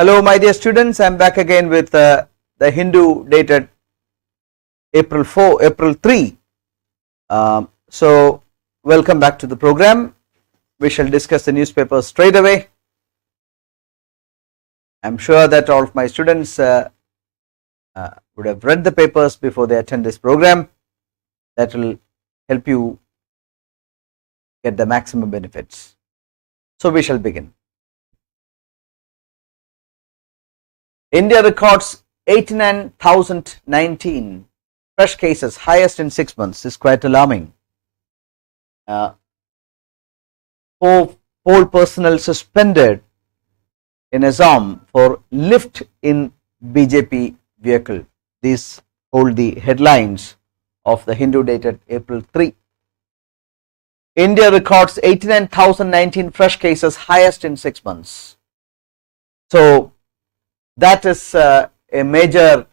Hello my dear students, I am back again with the Hindu dated April 3. So welcome back to the program. We shall discuss the newspapers straight away. I am sure that all of my students would have read the papers before they attend this program. That will help you get the maximum benefits. So we shall begin. India records 89,019 fresh cases, highest in 6 months. This is quite alarming. 4 poll personnel suspended in Assam for lift in BJP vehicle. These hold the headlines of the Hindu dated April 3. India records 89,019 fresh cases, highest in 6 months. So that is a major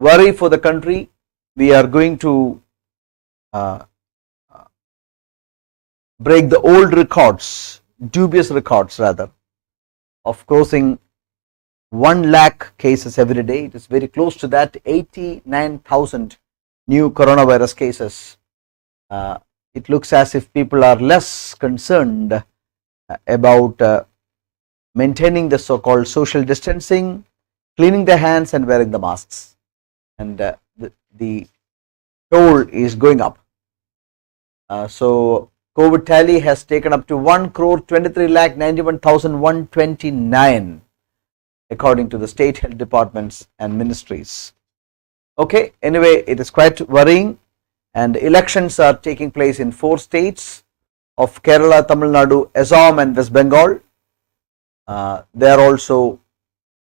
worry for the country. We are going to break the old records, dubious records rather, of crossing 1 lakh cases every day. It is very close to that. 89,000 new coronavirus cases. It looks as if people are less concerned about maintaining the so-called social distancing, cleaning their hands and wearing the masks, and the toll is going up. So COVID tally has taken up to 1,23,91,129 according to the state health departments and ministries. Okay, anyway, it is quite worrying, and elections are taking place in 4 states of Kerala, Tamil Nadu, Assam and West Bengal. There also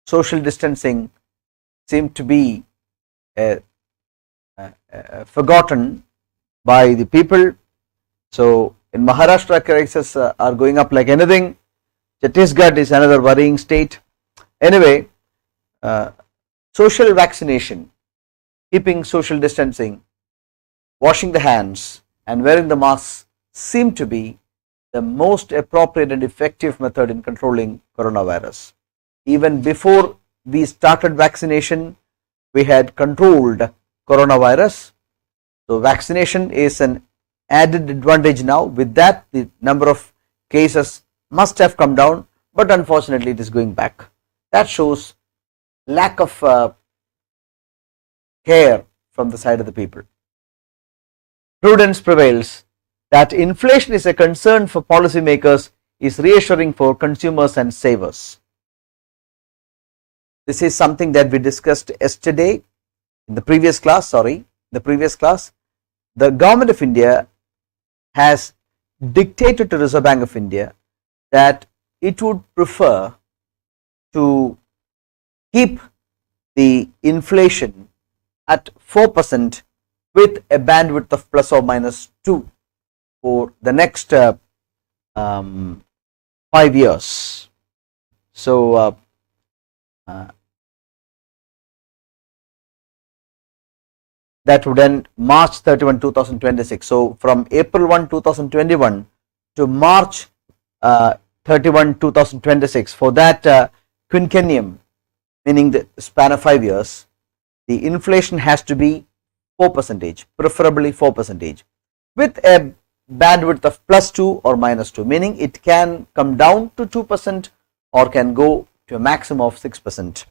social distancing seemed to be forgotten by the people. So in Maharashtra, cases are going up like anything. Chhattisgarh is another worrying state. Anyway, social vaccination, keeping social distancing, washing the hands and wearing the masks seem to be the most appropriate and effective method in controlling coronavirus. Even before we started vaccination, we had controlled coronavirus. So vaccination is an added advantage now. With that, the number of cases must have come down, but unfortunately it is going back. That shows lack of care from the side of the people. Prudence prevails. That inflation is a concern for policymakers is reassuring for consumers and savers. This is something that we discussed yesterday in the previous class, The government of India has dictated to Reserve Bank of India that it would prefer to keep the inflation at 4% with a bandwidth of plus or minus 2 for the next 5 years. So that would end March 31, 2026. So from April 1, 2021 to March 31, 2026, for that quinquennium, meaning the span of 5 years, the inflation has to be 4%, preferably 4%, with a bandwidth of plus 2 or minus 2, meaning it can come down to 2% or can go to a maximum of 6%.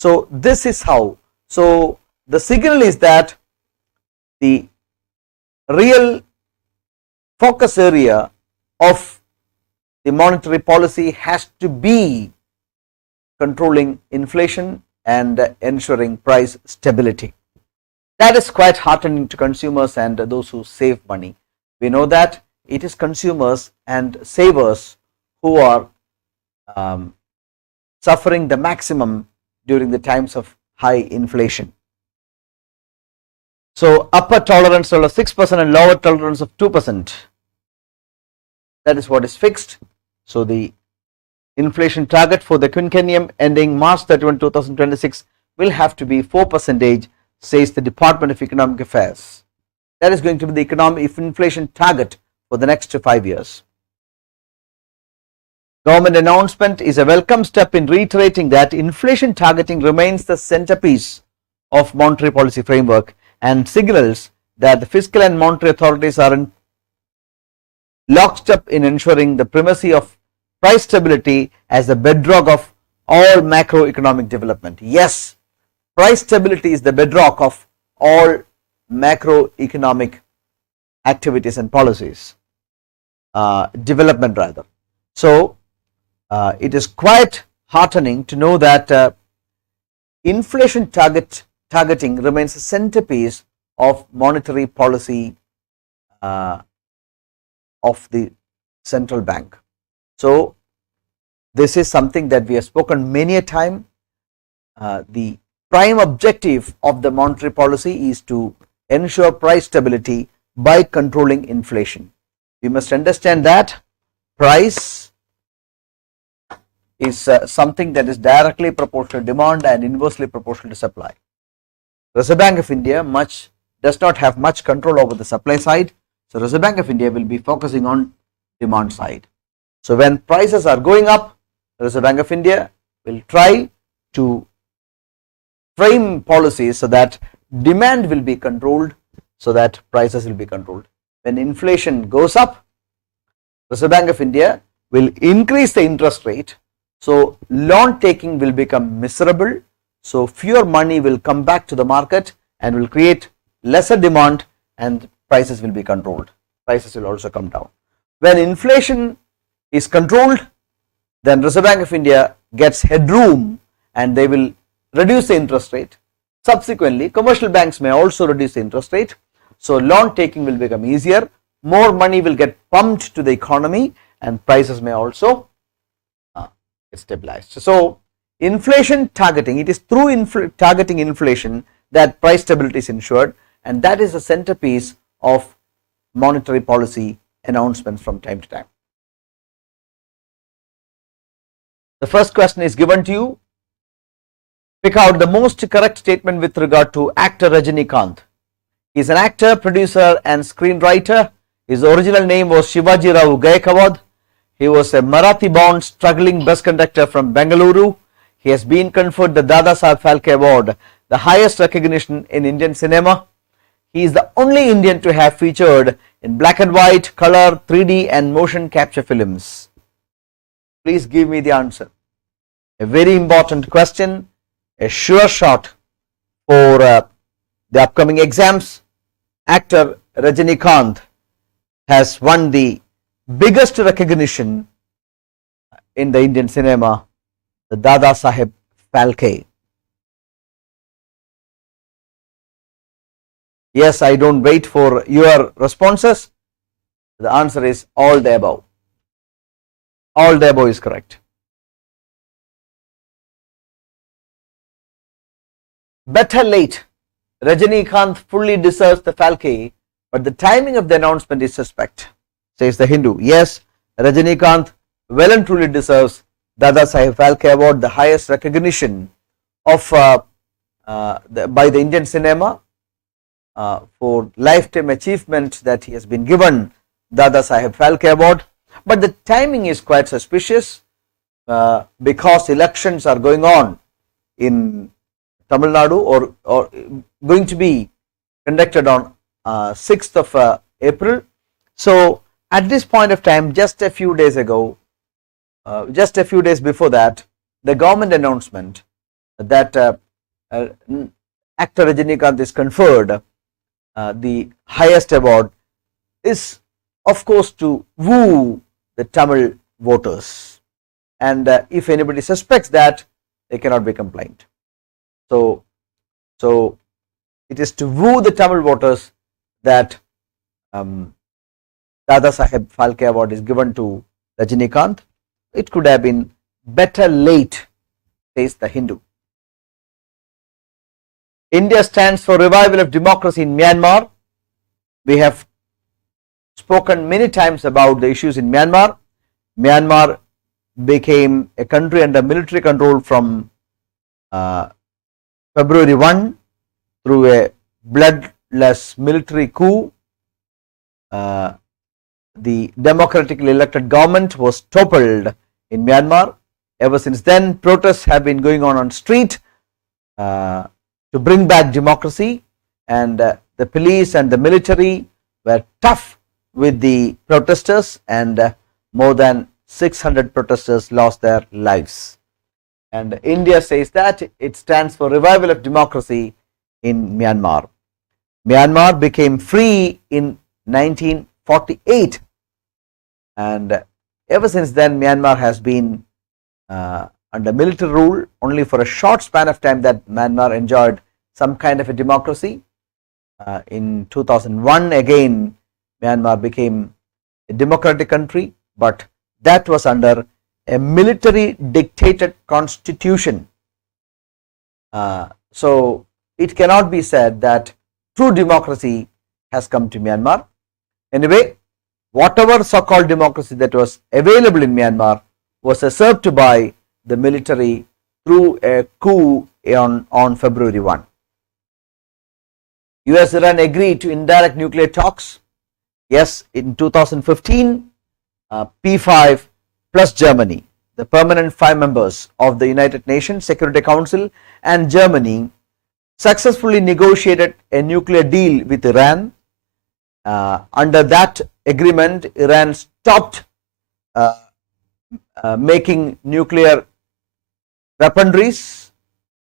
So this is how. So the signal is that the real focus area of the monetary policy has to be controlling inflation and ensuring price stability. That is quite heartening to consumers and those who save money. We know that it is consumers and savers who are suffering the maximum during the times of high inflation. So upper tolerance of 6% and lower tolerance of 2%. That is what is fixed. So the inflation target for the quinquennium ending March 31, 2026 will have to be 4%, says the Department of Economic Affairs. That is going to be the economic inflation target for the next 5 years. Government announcement is a welcome step in reiterating that inflation targeting remains the centerpiece of monetary policy framework and signals that the fiscal and monetary authorities are in lockstep in ensuring the primacy of price stability as the bedrock of all macroeconomic development. Yes, price stability is the bedrock of all macroeconomic activities and policies, development rather. So it is quite heartening to know that inflation targeting remains a centerpiece of monetary policy of the central bank. So this is something that we have spoken many a time. The prime objective of the monetary policy is to ensure price stability by controlling inflation. We must understand that price is something that is directly proportional to demand and inversely proportional to supply. Reserve Bank of India does not have much control over the supply side, so Reserve Bank of India will be focusing on demand side. So when prices are going up, Reserve Bank of India will try to frame policies so that demand will be controlled, so that prices will be controlled. When inflation goes up, Reserve Bank of India will increase the interest rate, so loan taking will become miserable, so fewer money will come back to the market and will create lesser demand and prices will be controlled. Prices will also come down. When inflation is controlled, then Reserve Bank of India gets headroom and they will reduce the interest rate. Subsequently, commercial banks may also reduce the interest rate, so loan taking will become easier, more money will get pumped to the economy and prices may also get stabilized. So inflation targeting, it is through targeting inflation that price stability is ensured, and that is the centerpiece of monetary policy announcements from time to time. The first question is given to you. Pick out the most correct statement with regard to actor Rajinikanth. He is an actor, producer and screenwriter. His original name was Shivaji Rao Gaikwad. He was a Marathi-born struggling bus conductor from Bengaluru. He has been conferred the Dada Saheb Phalke Award, the highest recognition in Indian cinema. He is the only Indian to have featured in black and white, color, 3D and motion capture films. Please give me the answer. A very important question, a sure shot for the upcoming exams. Actor Rajinikanth has won the biggest recognition in the Indian cinema, the Dada Saheb Phalke. Yes, I don't wait for your responses. The answer is all the above. All the above is correct. Better late. Rajinikanth fully deserves the Phalke, but the timing of the announcement is suspect, says the Hindu. Yes, Rajinikanth well and truly deserves Dada Saheb Phalke Award, the highest recognition of by the Indian cinema for lifetime achievement that he has been given Dada Saheb Phalke Award. But the timing is quite suspicious because elections are going on in Tamil Nadu or going to be conducted on 6th of April. So at this point of time, just a few days ago, just a few days before that, the government announcement that actor Rajinikanth is conferred the highest award is of course to woo the Tamil voters, and if anybody suspects that, they cannot be complained. So it is to woo the Tamil voters that Dada Saheb Phalke Award is given to Rajinikanth. It could have been better late, says the Hindu. India stands for revival of democracy in Myanmar. We have spoken many times about the issues in Myanmar. Myanmar became a country under military control from February 1 through a bloodless military coup. The democratically elected government was toppled in Myanmar. Ever since then, protests have been going on street to bring back democracy, and the police and the military were tough with the protesters, and more than 600 protesters lost their lives. And India says that it stands for revival of democracy in Myanmar. Myanmar became free in 1948, and ever since then Myanmar has been under military rule. Only for a short span of time that Myanmar enjoyed some kind of a democracy. In 2001 again Myanmar became a democratic country, but that was under a military dictated constitution. So it cannot be said that true democracy has come to Myanmar. Anyway, whatever so-called democracy that was available in Myanmar was usurped by the military through a coup on February 1. US-Iran agreed to indirect nuclear talks. Yes, in 2015, P5 plus Germany, the permanent 5 members of the United Nations Security Council, and Germany successfully negotiated a nuclear deal with Iran. Under that agreement, Iran stopped making nuclear weaponries,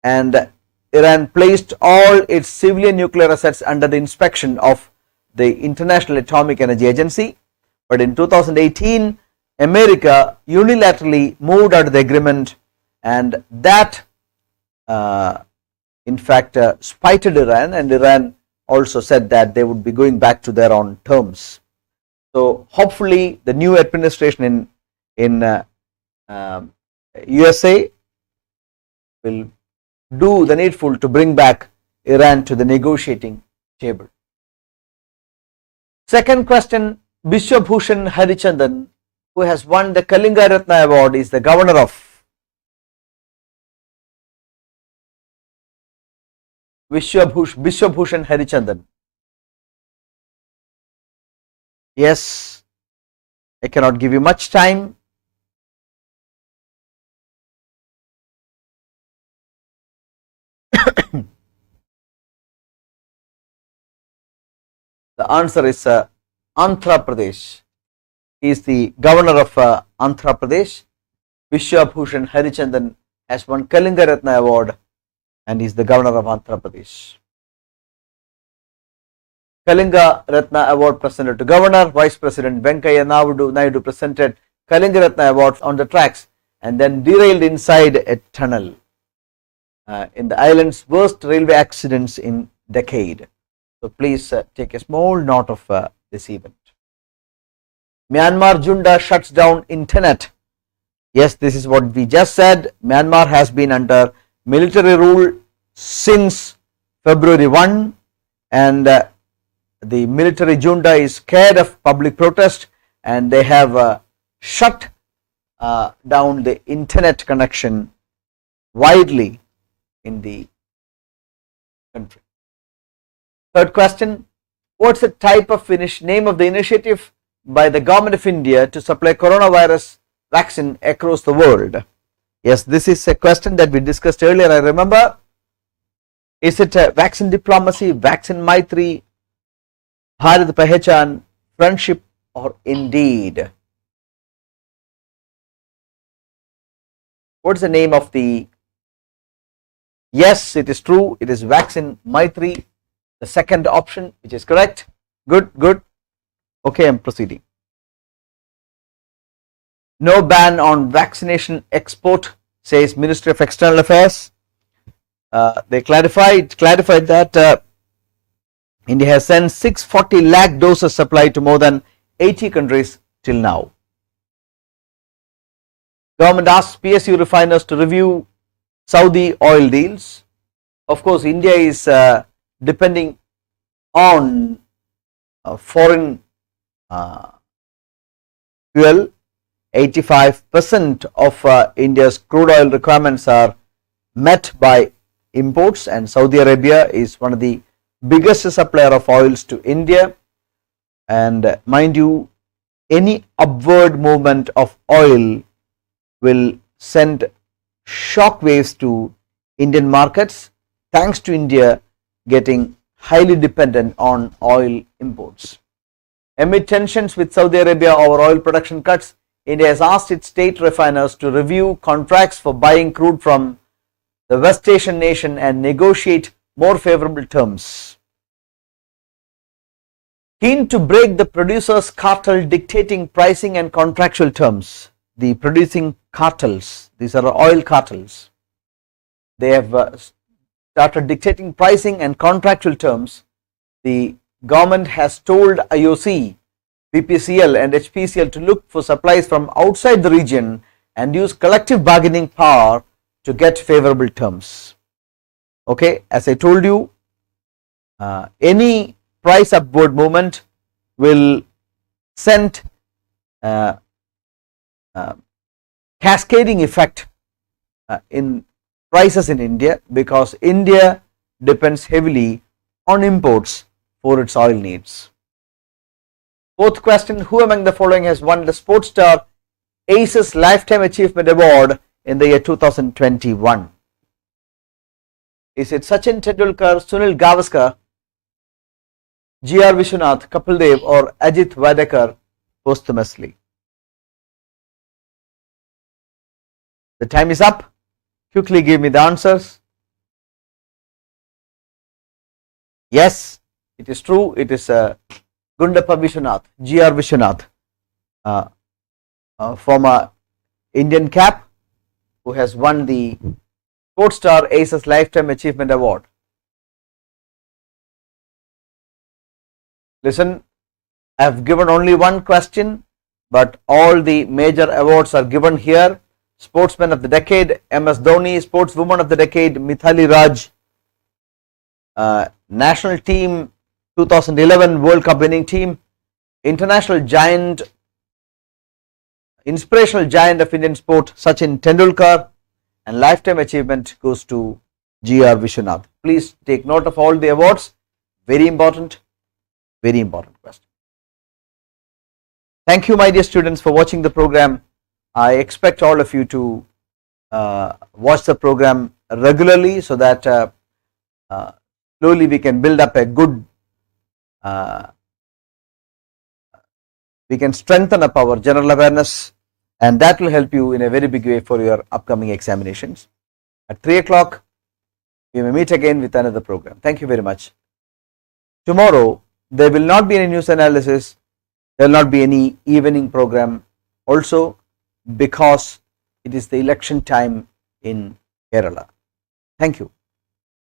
and Iran placed all its civilian nuclear assets under the inspection of the International Atomic Energy Agency. But in 2018, America unilaterally moved out of the agreement, and that in fact spited Iran, and Iran also said that they would be going back to their own terms. So hopefully the new administration in USA will do the needful to bring back Iran to the negotiating table. Second question, Vishwabhushan Harichandan, who has won the Kalinga Ratna Award, is the governor of Vishwabhushan Harichandan. Yes, I cannot give you much time. The answer is Andhra Pradesh. He is the governor of Andhra Pradesh. Vishwabhushan Harichandan has won Kalinga Ratna Award, and he is the governor of Andhra Pradesh. Kalinga Ratna Award presented to Governor. Vice President Venkaiah Naidu presented Kalinga Ratna Award on the tracks and then derailed inside a tunnel in the island's worst railway accidents in decade. So please take a small note of this event. Myanmar junta shuts down internet. Yes, this is what we just said. Myanmar has been under military rule since February 1, and the military junta is scared of public protest, and they have shut down the internet connection widely in the country. Third question, what's the type of name of the initiative by the government of India to supply coronavirus vaccine across the world? Yes, this is a question that we discussed earlier, I remember. Is it vaccine diplomacy, vaccine maitri, Bharat Pehchan, friendship, or indeed? What's the name of the? Yes, it is true. It is vaccine maitri, the second option, which is correct. Good, good. Okay, I'm proceeding. No ban on vaccination export, says Ministry of External Affairs. They clarified that India has sent 640 lakh doses supplied to more than 80 countries till now. Government asks PSU refiners to review Saudi oil deals. Of course, India is depending on foreign fuel. 85% of India's crude oil requirements are met by imports, and Saudi Arabia is one of the biggest supplier of oils to India. And mind you, any upward movement of oil will send shock waves to Indian markets, thanks to India getting highly dependent on oil imports. Amid tensions with Saudi Arabia over oil production cuts, India has asked its state refiners to review contracts for buying crude from the West Asian nation and negotiate more favorable terms. Keen to break the producers' cartel dictating pricing and contractual terms. The producing cartels, these are oil cartels, they have started dictating pricing and contractual terms. The government has told IOC, BPCL and HPCL to look for supplies from outside the region and use collective bargaining power to get favorable terms. Okay, as I told you, any price upward movement will send cascading effect in prices in India, because India depends heavily on imports for its oil needs. Fourth question, who among the following has won the Sports Star Aces Lifetime Achievement Award in the year 2021? Is it Sachin Tendulkar, Sunil Gavaskar, G.R. Vishwanath, Kapil Dev or Ajit Vadekar posthumously? The time is up. Quickly give me the answers. Yes, it is true. It is Gundappa Vishwanath, G.R. Vishwanath, former Indian cap, who has won the Sports Star Aces Lifetime Achievement Award. Listen, I have given only one question, but all the major awards are given here. Sportsman of the Decade, MS Dhoni. Sportswoman of the Decade, Mithali Raj. National Team 2011 World Cup winning team. International giant, inspirational giant of Indian sport, Sachin Tendulkar. And lifetime achievement goes to G.R. Vishwanath. Please take note of all the awards. Very important question. Thank you, my dear students, for watching the program. I expect all of you to watch the program regularly, so that slowly we can build up a good, we can strengthen up our general awareness, and that will help you in a very big way for your upcoming examinations. At 3 o'clock, we may meet again with another program. Thank you very much. Tomorrow, there will not be any news analysis, there will not be any evening program also, because it is the election time in Kerala. Thank you.